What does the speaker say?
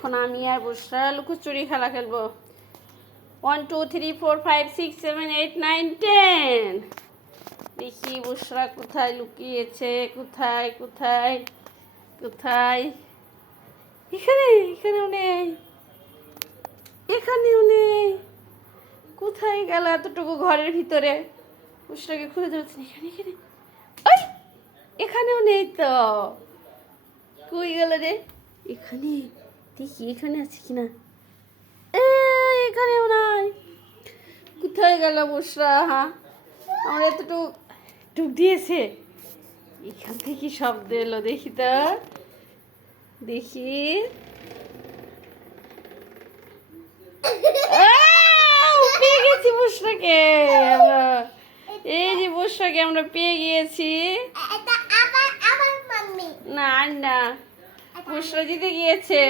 এখন আমি আর বুসরা লুকোচুরি খেলা খেলবো। 1 2 3 4 5 6 7 8 9 10। দেখি বুসরা কোথায় লুকিয়েছে, কোথায় কোথায় কোথায়। এখানেও নেই, এখানেও নেই। কোথায় গেল এতটুকু ঘরের ভিতরে? বুসরাকে খুঁজে ধরছি। এখানে ওই, এখানেও নেই তো। কই গেল রে? এখানে দেখি, এখানে আছে কিনা। এখানেও নাই। কোথায় গেল বুসরা? হ্যাঁ, আমার এতটুকু ডুব দিয়েছে। এখান থেকে শব্দ এলো, দেখি তো, দেখি। পেয়ে গেছি বুসরাকে আমরা। এই যে বুসরাকে আমরা পেয়ে গিয়েছি। না না, বুসরা জিতে গিয়েছে।